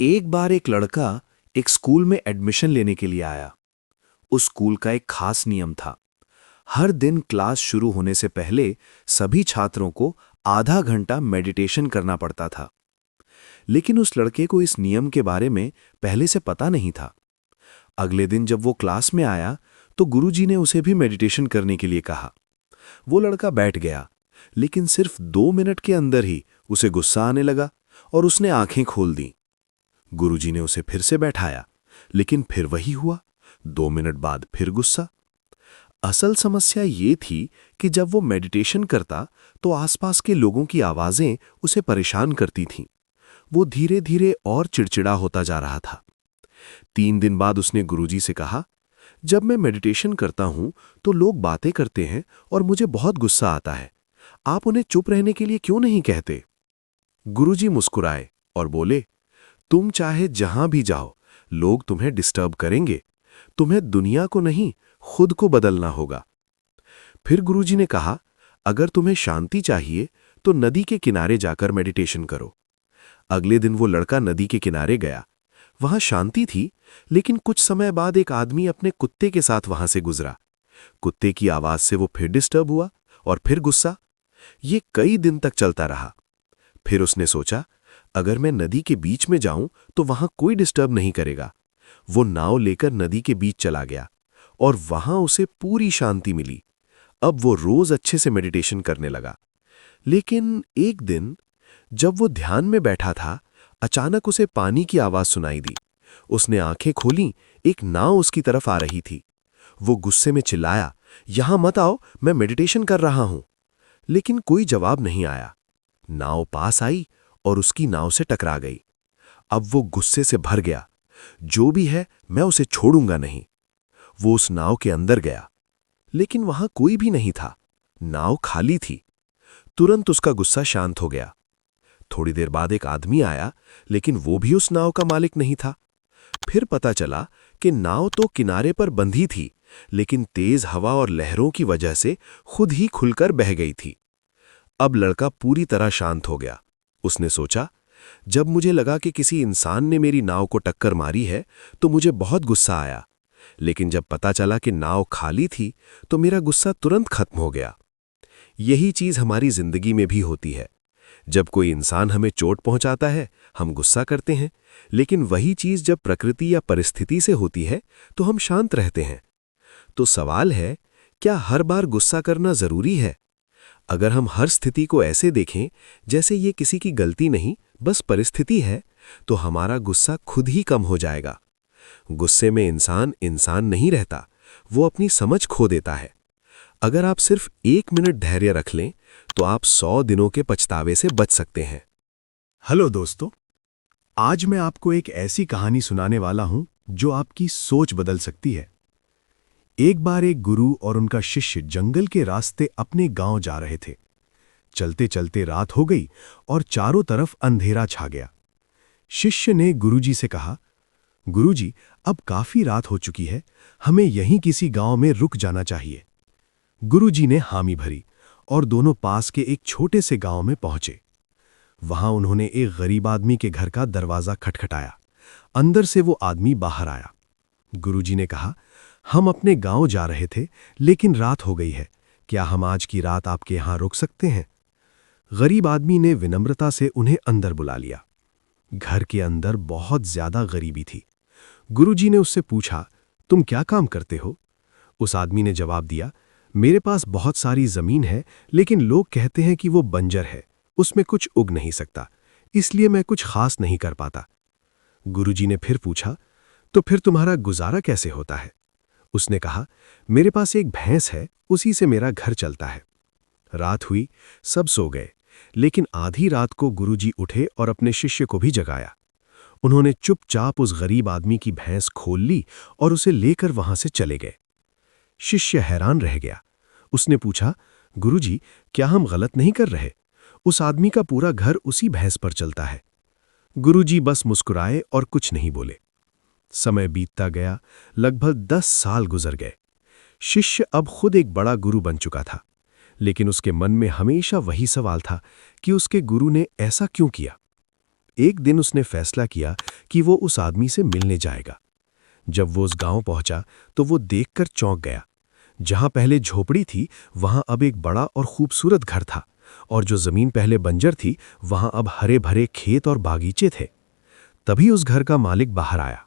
एक बार एक लड़का एक स्कूल में एडमिशन लेने के लिए आया। उस स्कूल का एक खास नियम था। हर दिन क्लास शुरू होने से पहले सभी छात्रों को आधा घंटा मेडिटेशन करना पड़ता था। लेकिन उस लड़के को इस नियम के बारे में पहले से पता नहीं था। अगले दिन जब वो क्लास में आया तो गुरुजी ने उसे भी मेडिटेशन करने के लिए कहा। वो लड़का बैठ गया, लेकिन सिर्फ 2 मिनट के अंदर ही उसे गुस्सा आने लगा और उसने आंखें खोल दी। गुरुजी ने उसे फिर से बैठाया, लेकिन फिर वही हुआ। 2 मिनट बाद फिर गुस्सा। असल समस्या ये थी कि जब वो मेडिटेशन करता तो आसपास के लोगों की आवाजें उसे परेशान करती थीं। वो धीरे धीरे और चिड़चिड़ा होता जा रहा था। 3 दिन बाद उसने गुरुजी से कहा, जब मैं मेडिटेशन करता हूं तो लोग बातें करते हैं और मुझे बहुत गुस्सा आता है। आप उन्हें चुप रहने के लिए क्यों नहीं कहते? गुरुजी मुस्कुराए और बोले, तुम चाहे जहां भी जाओ, लोग तुम्हें डिस्टर्ब करेंगे। तुम्हें दुनिया को नहीं, खुद को बदलना होगा। फिर गुरुजी ने कहा, अगर तुम्हें शांति चाहिए तो नदी के किनारे जाकर मेडिटेशन करो। अगले दिन वो लड़का नदी के किनारे गया। वहां शांति थी, लेकिन कुछ समय बाद एक आदमी अपने कुत्ते के साथ वहां से गुजरा। कुत्ते की आवाज से वो फिर डिस्टर्ब हुआ और फिर गुस्सा। ये कई दिन तक चलता रहा। फिर उसने सोचा, अगर मैं नदी के बीच में जाऊं तो वहां कोई डिस्टर्ब नहीं करेगा। वो नाव लेकर नदी के बीच चला गया और वहां उसे पूरी शांति मिली। अब वो रोज अच्छे से मेडिटेशन करने लगा। लेकिन एक दिन जब वो ध्यान में बैठा था, अचानक उसे पानी की आवाज सुनाई दी। उसने आंखें खोलीं, एक नाव उसकी तरफ आ रही थी। वो गुस्से में चिल्लाया, यहां मत आओ, मैं मेडिटेशन कर रहा हूं। लेकिन कोई जवाब नहीं आया। नाव पास आई और उसकी नाव से टकरा गई। अब वो गुस्से से भर गया। जो भी है, मैं उसे छोड़ूंगा नहीं। वो उस नाव के अंदर गया, लेकिन वहां कोई भी नहीं था। नाव खाली थी। तुरंत उसका गुस्सा शांत हो गया। थोड़ी देर बाद एक आदमी आया, लेकिन वो भी उस नाव का मालिक नहीं था। फिर पता चला कि नाव तो किनारे पर बंधी थी, लेकिन तेज हवा और लहरों की वजह से खुद ही खुलकर बह गई थी। अब लड़का पूरी तरह शांत हो गया। उसने सोचा, जब मुझे लगा कि किसी इंसान ने मेरी नाव को टक्कर मारी है तो मुझे बहुत गुस्सा आया, लेकिन जब पता चला कि नाव खाली थी तो मेरा गुस्सा तुरंत खत्म हो गया। यही चीज हमारी जिंदगी में भी होती है। जब कोई इंसान हमें चोट पहुंचाता है, हम गुस्सा करते हैं, लेकिन वही चीज जब प्रकृति या परिस्थिति से होती है तो हम शांत रहते हैं। तो सवाल है, क्या हर बार गुस्सा करना जरूरी है? अगर हम हर स्थिति को ऐसे देखें जैसे ये किसी की गलती नहीं, बस परिस्थिति है, तो हमारा गुस्सा खुद ही कम हो जाएगा। गुस्से में इंसान इंसान नहीं रहता, वो अपनी समझ खो देता है। अगर आप सिर्फ 1 मिनट धैर्य रख लें तो आप 100 दिनों के पछतावे से बच सकते हैं। हेलो दोस्तों, आज मैं आपको एक ऐसी कहानी सुनाने वाला हूं जो आपकी सोच बदल सकती है। एक बार एक गुरु और उनका शिष्य जंगल के रास्ते अपने गांव जा रहे थे। चलते चलते रात हो गई और चारों तरफ अंधेरा छा गया। शिष्य ने गुरुजी से कहा, गुरुजी, अब काफी रात हो चुकी है, हमें यहीं किसी गांव में रुक जाना चाहिए। गुरुजी ने हामी भरी और दोनों पास के एक छोटे से गांव में पहुंचे। वहां उन्होंने एक गरीब आदमी के घर का दरवाजा खटखटाया। अंदर से वो आदमी बाहर आया। गुरुजी ने कहा, हम अपने गांव जा रहे थे, लेकिन रात हो गई है। क्या हम आज की रात आपके यहां रुक सकते हैं? गरीब आदमी ने विनम्रता से उन्हें अंदर बुला लिया। घर के अंदर बहुत ज्यादा गरीबी थी। गुरुजी ने उससे पूछा, तुम क्या काम करते हो? उस आदमी ने जवाब दिया, मेरे पास बहुत सारी जमीन है, लेकिन लोग कहते हैं कि वो बंजर है, उसमें कुछ उग नहीं सकता, इसलिए मैं कुछ खास नहीं कर पाता। गुरुजी ने फिर पूछा, तो फिर तुम्हारा गुजारा कैसे होता है? उसने कहा, मेरे पास एक भैंस है, उसी से मेरा घर चलता है। रात हुई, सब सो गए, लेकिन आधी रात को गुरुजी उठे और अपने शिष्य को भी जगाया। उन्होंने चुपचाप उस गरीब आदमी की भैंस खोल ली और उसे लेकर वहां से चले गए। शिष्य हैरान रह गया। उसने पूछा, गुरुजी, क्या हम गलत नहीं कर रहे? उस आदमी का पूरा घर उसी भैंस पर चलता है। गुरुजी बस मुस्कुराए और कुछ नहीं बोले। समय बीतता गया, लगभग 10 साल गुजर गए। शिष्य अब खुद एक बड़ा गुरु बन चुका था, लेकिन उसके मन में हमेशा वही सवाल था कि उसके गुरु ने ऐसा क्यों किया। एक दिन उसने फैसला किया कि वो उस आदमी से मिलने जाएगा। जब वो उस गांव पहुंचा तो वो देखकर चौंक गया। जहां पहले झोपड़ी थी, वहां अब एक बड़ा और खूबसूरत घर था, और जो जमीन पहले बंजर थी, वहां अब हरे भरे खेत और बागीचे थे। तभी उस घर का मालिक बाहर आया।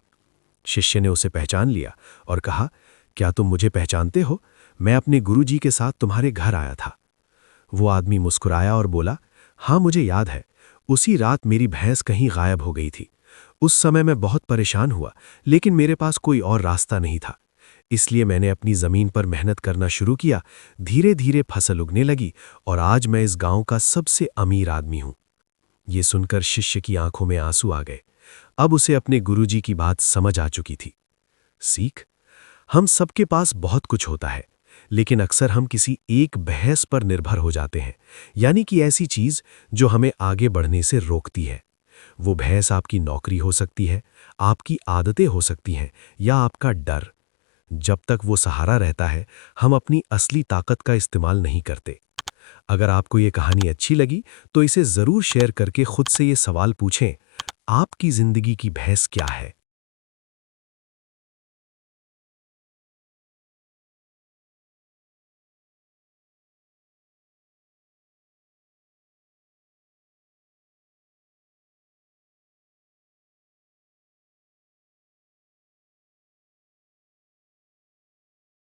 शिष्य ने उसे पहचान लिया और कहा, क्या तुम मुझे पहचानते हो? मैं अपने गुरुजी के साथ तुम्हारे घर आया था। वो आदमी मुस्कुराया और बोला, हाँ, मुझे याद है। उसी रात मेरी भैंस कहीं गायब हो गई थी। उस समय मैं बहुत परेशान हुआ, लेकिन मेरे पास कोई और रास्ता नहीं था। इसलिए मैंने अपनी जमीन पर मेहनत करना शुरू किया। धीरे धीरे फसल उगने लगी और आज मैं इस गांव का सबसे अमीर आदमी हूं। ये सुनकर शिष्य की आंखों में आंसू आ गए। अब उसे अपने गुरुजी की बात समझ आ चुकी थी। सीख, हम सबके पास बहुत कुछ होता है, लेकिन अक्सर हम किसी एक बहस पर निर्भर हो जाते हैं, यानी कि ऐसी चीज जो हमें आगे बढ़ने से रोकती है। वो भैंस आपकी नौकरी हो सकती है, आपकी आदतें हो सकती हैं, या आपका डर। जब तक वो सहारा रहता है, हम अपनी असली ताकत का इस्तेमाल नहीं करते। अगर आपको ये कहानी अच्छी लगी तो इसे जरूर शेयर करके खुद से ये सवाल पूछें, आपकी जिंदगी की भैंस क्या है?